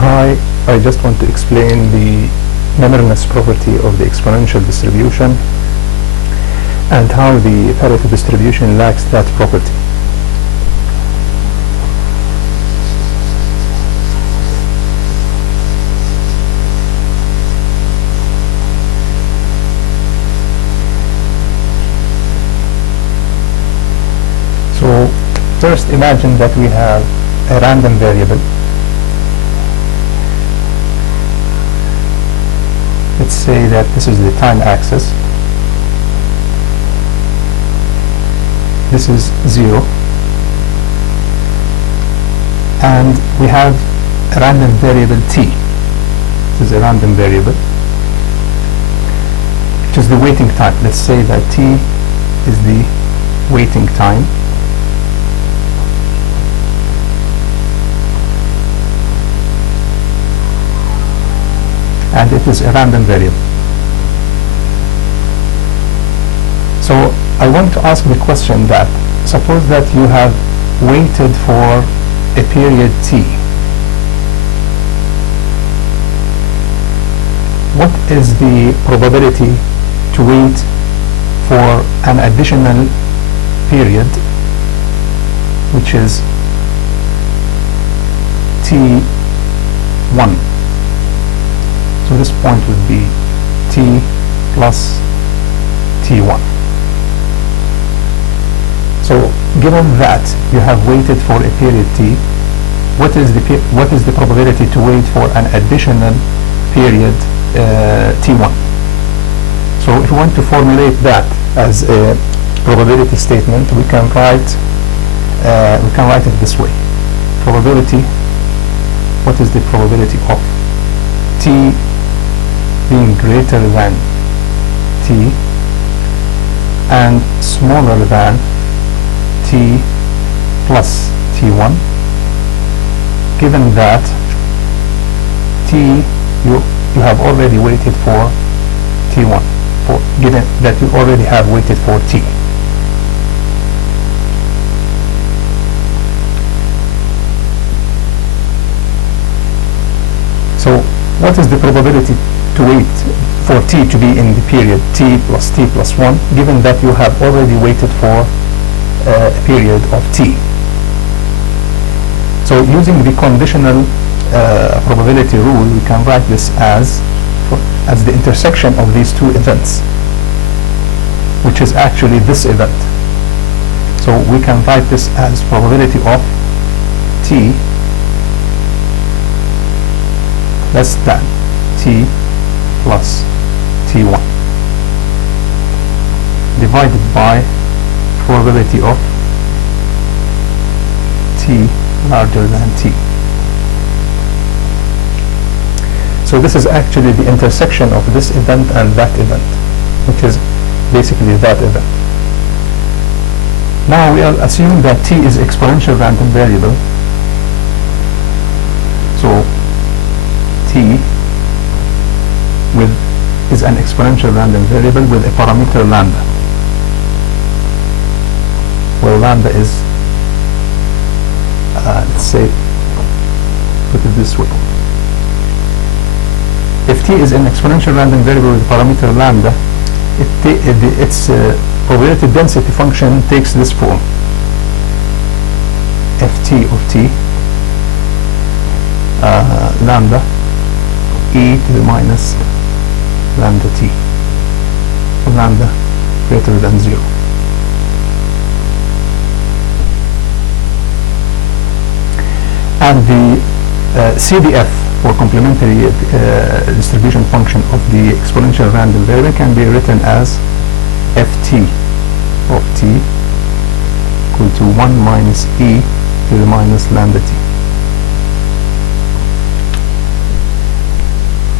Hi, I just want to explain the memorylessness property of the exponential distribution and how the Pareto distribution lacks that property. So first imagine that we have a random variable. Let's say that this is the time axis. This is 0. And we have a random variable t. This is a random variable, which is the waiting time. Let's say that t is the waiting time. And it is a random variable. So I want to ask the question that, suppose that you have waited for a period t. What is the probability to wait for an additional period, which is t1? So this point would be t plus t1. So given that you have waited for a period t, what is the probability to wait for an additional period t1? So if we want to formulate that as a probability statement, we can write it this way. Probability. What is the probability of t being greater than t and smaller than t plus t1, given that t you have already waited for t1, given that you already have waited for t. So what is the probability to wait for t to be in the period t plus 1, given that you have already waited for a period of t? So using the conditional probability rule, we can write this as the intersection of these two events, which is actually this event. So we can write this as probability of t less than t plus t1 divided by probability of t larger than t. So this is actually the intersection of this event and that event, which is basically that event. Now we are assuming that t is exponential random variable. So t is an exponential random variable with a parameter lambda, where lambda is, let's say, put it this way. If t is an exponential random variable with parameter lambda, its probability density function takes this form: ft of t lambda e to the minus lambda t, for lambda greater than 0. And the CDF, or complementary distribution function of the exponential random variable, can be written as ft of t equal to 1 minus e to the minus lambda t.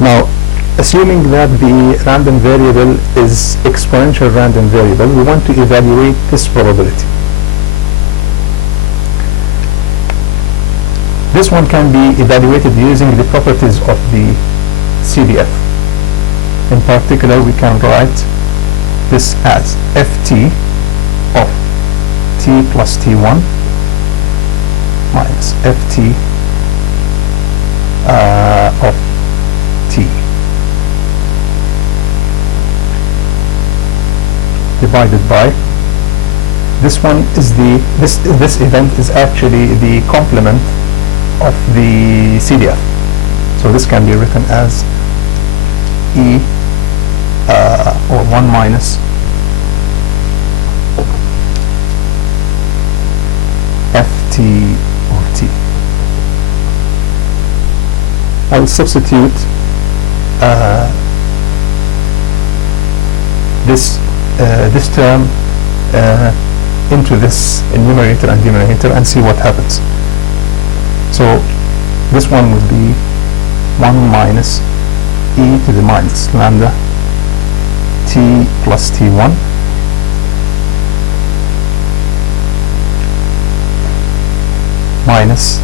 Now, assuming that the random variable is exponential random variable, we want to evaluate this probability. This one can be evaluated using the properties of the CDF. In particular, we can write this as ft of t plus t1 minus ft of t divided by this one is this event is actually the complement of the CDF. So this can be written as E or 1 minus ft of t. I will substitute this term into this numerator and denominator and see what happens. So this one would be 1 minus e to the minus lambda t plus t1 minus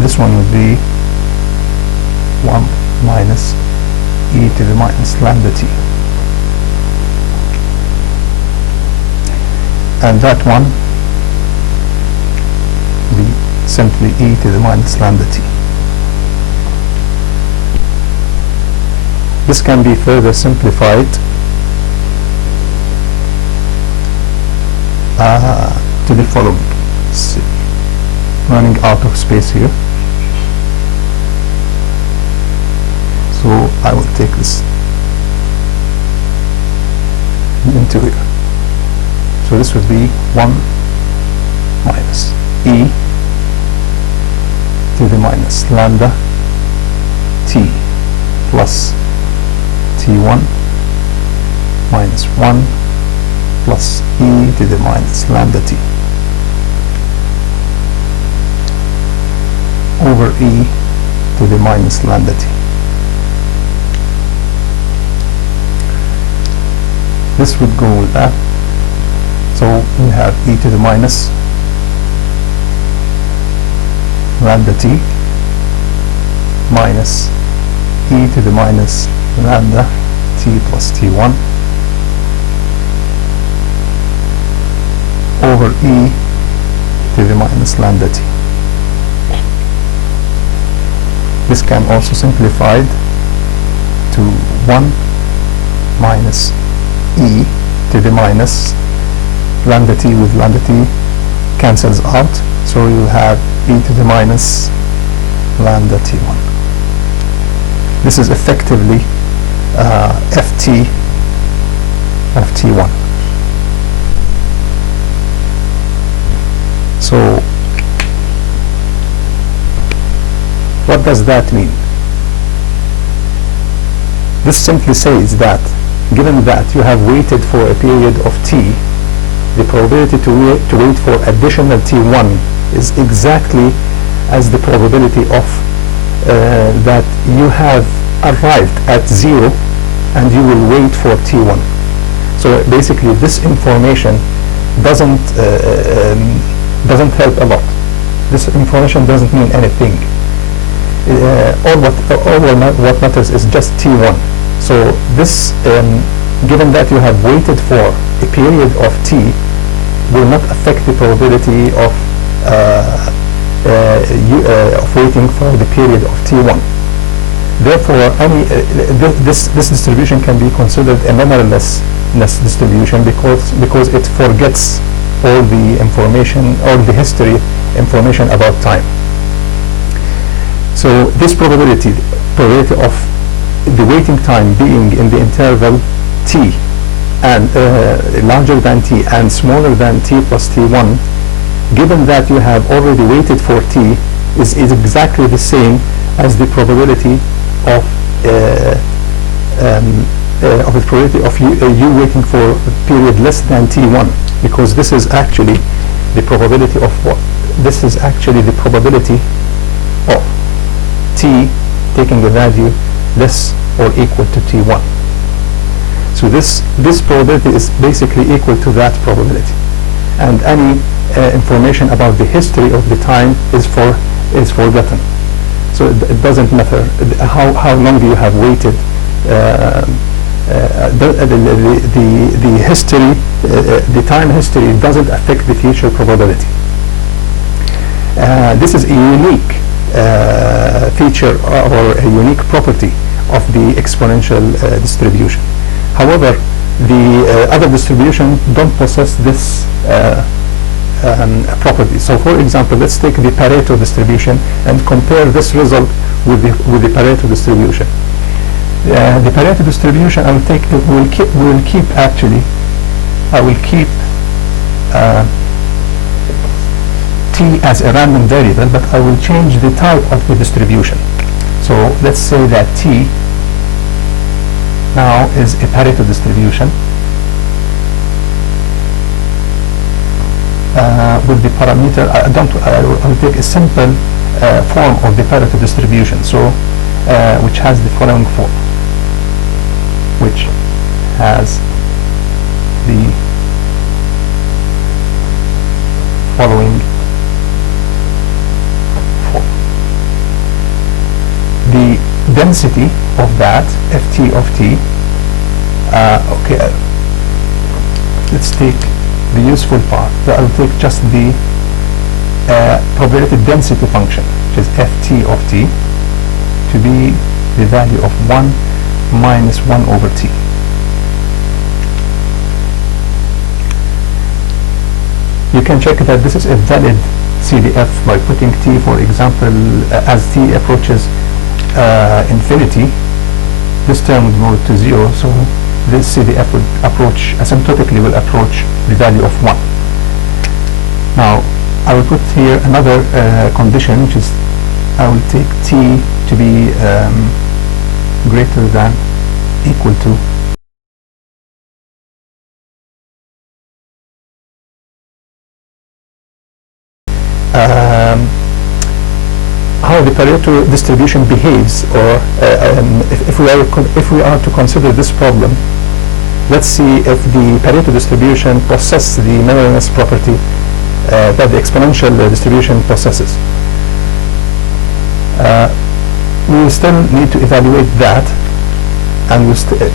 this one would be 1 minus e to the minus lambda t, and that one will be simply e to the minus lambda t. This can be further simplified to the following. Let's see. Running out of space here, so I will take this into here. So this would be 1 minus e to the minus lambda t plus t1 minus 1 plus e to the minus lambda t over e to the minus lambda t. This would go with that. So we have e to the minus lambda t minus e to the minus lambda t plus t1 over e to the minus lambda t. This can also simplified to 1 minus e to the minus lambda t with lambda t cancels out, so you have e to the minus lambda t1. This is effectively ft of t1. So what does that mean? This simply says that given that you have waited for a period of t, the probability to wait for additional t1 is exactly as the probability of that you have arrived at 0 and you will wait for t1. So basically this information doesn't help a lot. This information doesn't mean anything. What matters is just t1. So this, given that you have waited for a period of t, will not affect the probability of waiting for the period of t1. Therefore, this distribution can be considered a memorylessness distribution because it forgets all the information, all the history information about time. So this probability of the waiting time being in the interval t and larger than t and smaller than t plus t1, given that you have already waited for t, is exactly the same as the probability of the probability of you waiting for a period less than t1, because this is actually the probability of what? This is actually the probability of t taking a value less or equal to t1. So this probability is basically equal to that probability, and any information about the history of the time is forgotten. So it doesn't matter how long you have waited. The history, the time history doesn't affect the future probability. This is a unique feature or a unique property of the exponential distribution. However, the other distribution don't possess this property. So for example, let's take the Pareto distribution and compare this result with the Pareto distribution. The Pareto distribution I will keep T as a random variable, but I will change the type of the distribution. So let's say that T now is a Pareto distribution with the parameter. I will take a simple form of the Pareto distribution, so which has the following form, which has the following form. The density of that, ft of t, let's take the useful part. So I will take just the probability density function, which is ft of t, to be the value of 1 minus 1 over t. You can check that this is a valid CDF by putting t, for example, as t approaches infinity, this term would go to 0, so this CDF would approach, asymptotically will approach the value of 1. Now, I will put here another condition, which is I will take t to be greater than equal to how the Pareto distribution behaves, or if we are to consider this problem, let's see if the Pareto distribution possesses the memorylessness property that the exponential distribution possesses. We will still need to evaluate that, and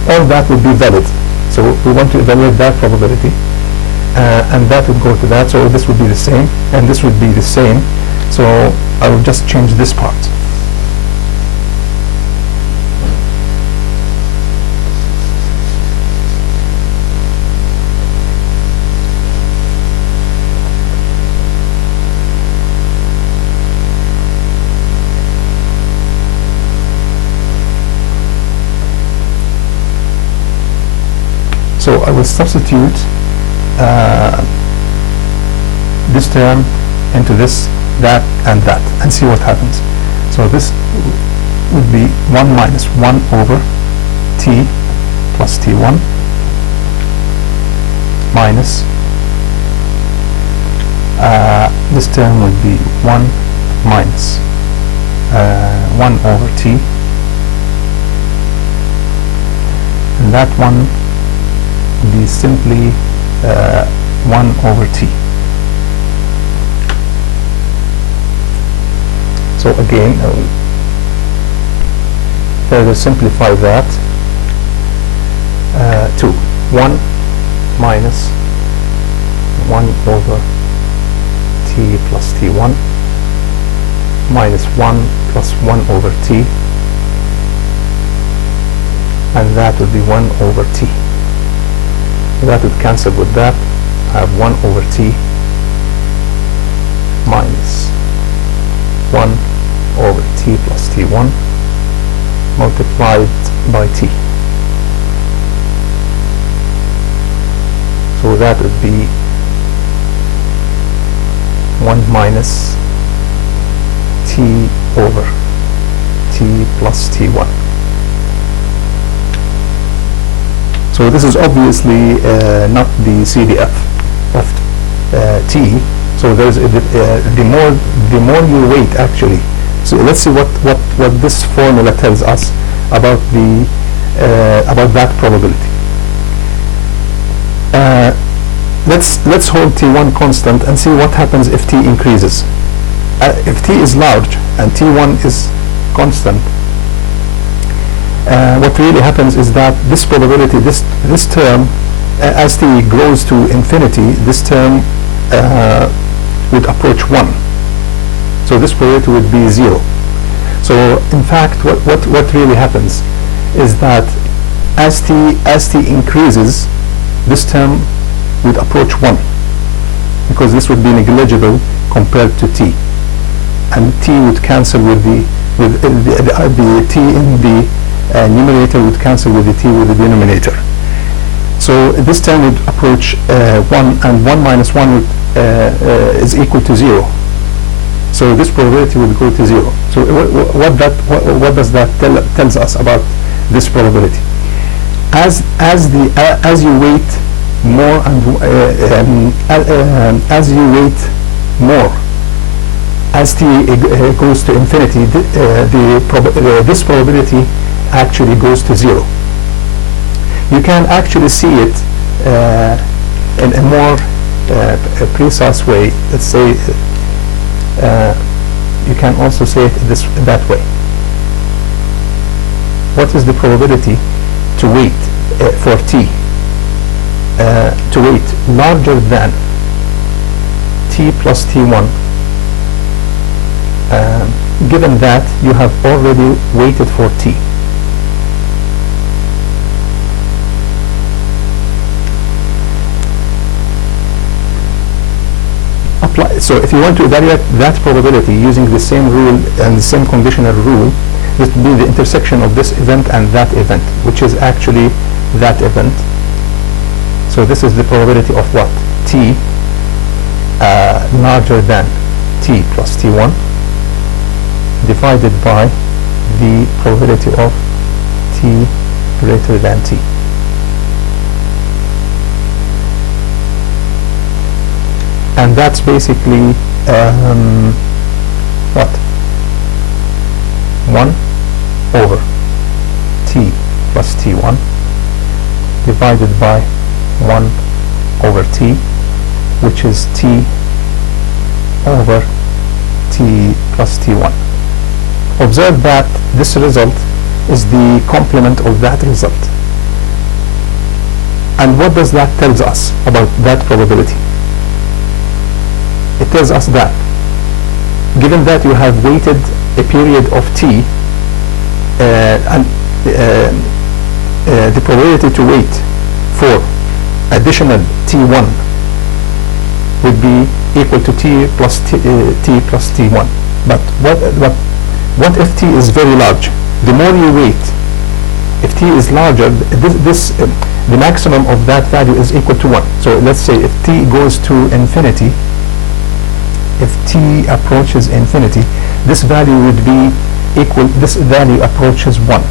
all that will be valid. So we want to evaluate that probability, and that would go to that. So this would be the same, and this would be the same. So I will just change this part. So I will substitute this term into this, that, and that, and see what happens. So this would be 1 minus 1 over t plus t1 minus this term would be 1 minus 1 over t, and that one would be simply 1 over t. So again, I will further simplify that to 1 minus 1 over t plus t1 minus 1 plus 1 over t, and that would be 1 over t. That would cancel with that. I have 1 over t minus 1 over t plus t1 multiplied by t. So that would be 1 minus t over t plus t1. So this is obviously not the CDF of t. So there's the more you wait, actually. So let's see what this formula tells us about the about that probability. Let's hold t1 constant and see what happens if t increases. If t is large and t1 is constant, what really happens is that this probability, this term, as t grows to infinity, this term would approach 1. So this probability would be 0. So in fact, what really happens is that as t increases, this term would approach 1, because this would be negligible compared to t, and t would cancel with the t in the numerator would cancel with the t with the denominator. So this term would approach 1, and 1 minus 1 would, is equal to 0. So this probability would go to 0. So what does that tells us about this probability? As you wait more and as you wait more, as t goes to infinity, this probability actually goes to 0. You can actually see it in a more precise way. Let's say you can also say it that way. What is the probability to wait for t to wait larger than t plus t1, given that you have already waited for t? So if you want to evaluate that probability using the same rule and the same conditional rule, it would be the intersection of this event and that event, which is actually that event. So this is the probability of what? T larger than t plus t1 divided by the probability of t greater than t. And that's basically what? 1 over t plus t1 divided by 1 over t, which is t over t plus t1. Observe that this result is the complement of that result. And what does that tell us about that probability? It tells us that given that you have waited a period of t, and the probability to wait for additional t1 would be equal to t plus t1. But what if t is very large? The more you wait, if t is larger, the maximum of that value is equal to 1. So let's say if t goes to infinity, if t approaches infinity, this value would be equal, this value approaches 1.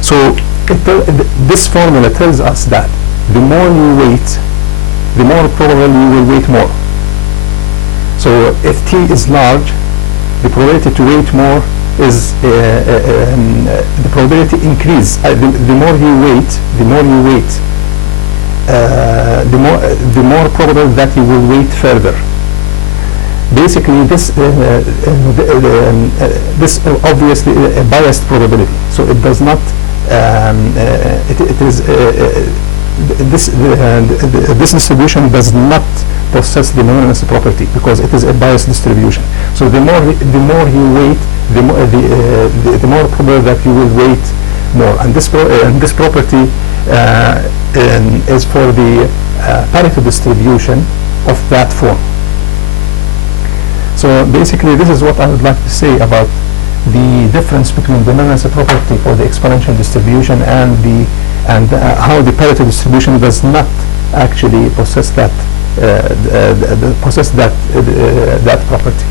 So this formula tells us that the more you wait, the more probably you will wait more. So if t is large, the probability to wait more is the probability increase. The more you wait, the more probable that you will wait further. Basically, this obviously a biased probability. So it does not. This distribution does not possess the memorylessness property because it is a biased distribution. So the more you wait, the more probable that you will wait more. And this property is for the Pareto distribution of that form. So basically, this is what I would like to say about the difference between the memorylessness property for the exponential distribution and how the Pareto distribution does not actually possess that property.